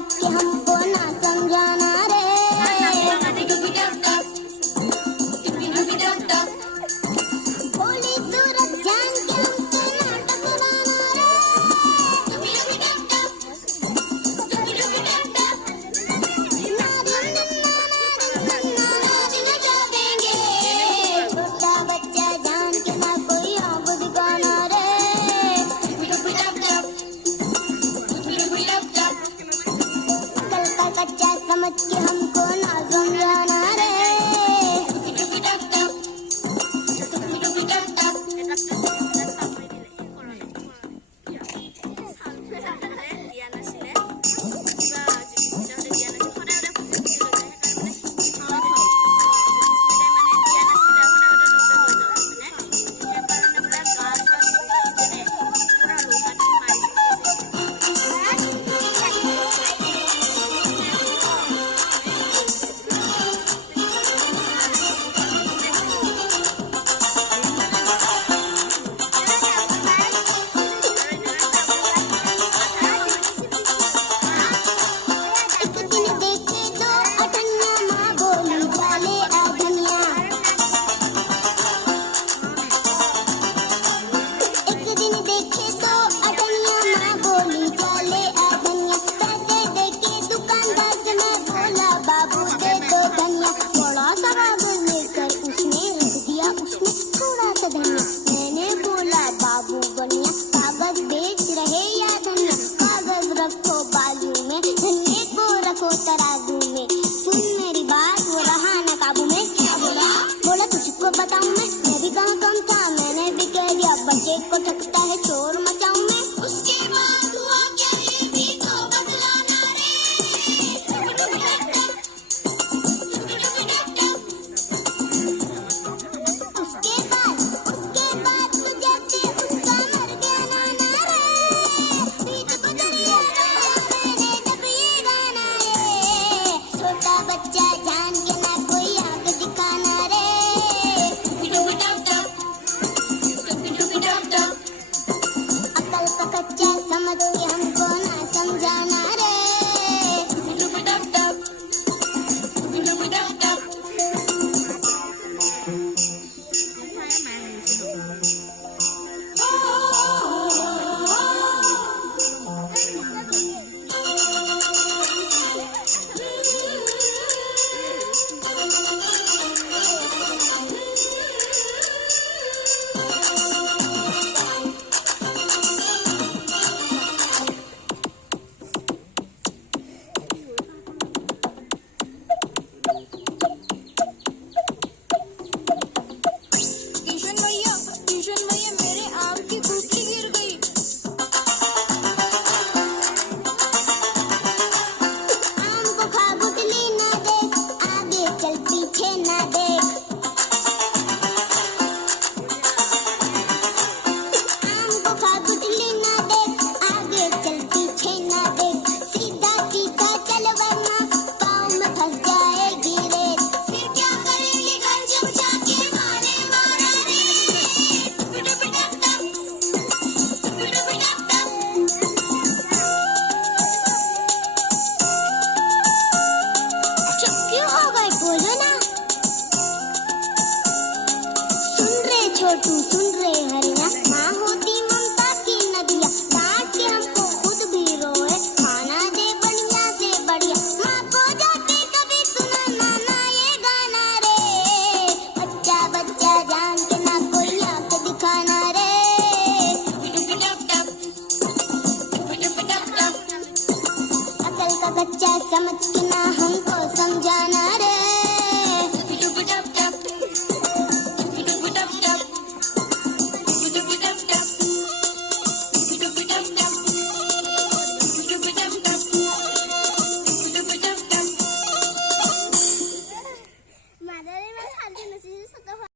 समझ के हमको ना समझाना रे। भोली सूरत जान के हमको ना टकराना रे। छोटा बच्चा जान के ना कोई आँख दिखाना रे। कल का कच्चा समझ के हमको ना समझाना रे। मैंने बोला बाबू बनिया कागज बेच रहे या धनिया। कागज रखो बाजू में, धनिया को रखो तराजू में। सुन मेरी बात वो रहा न काबू में। क्या बोला? बोला तुझको बताऊं मैं भी कहाँ कम था। मैंने भी कह दिया बच्चे को ठगता है शोर मचाऊं मैं। उसके बाद हुआ क्या ये भी तो बतलाना रे। बच्चा जान के ना कोई आँख दिखाना रे। अकल का कच्चा समझ के हमको ना समझाना रे। छोटू सुन रे हरिया, माँ होती ममता की नदिया। डांट के हमको खुद भी रोए, खाना दे बढ़िया से बढ़िया। माँ को जाके कभी सुना नाना ये गाना रे। बच्चा बच्चा जान के ना कोई आँख दिखाना रे। अकल का बच्चा समझ के ना हमको समझाना रे।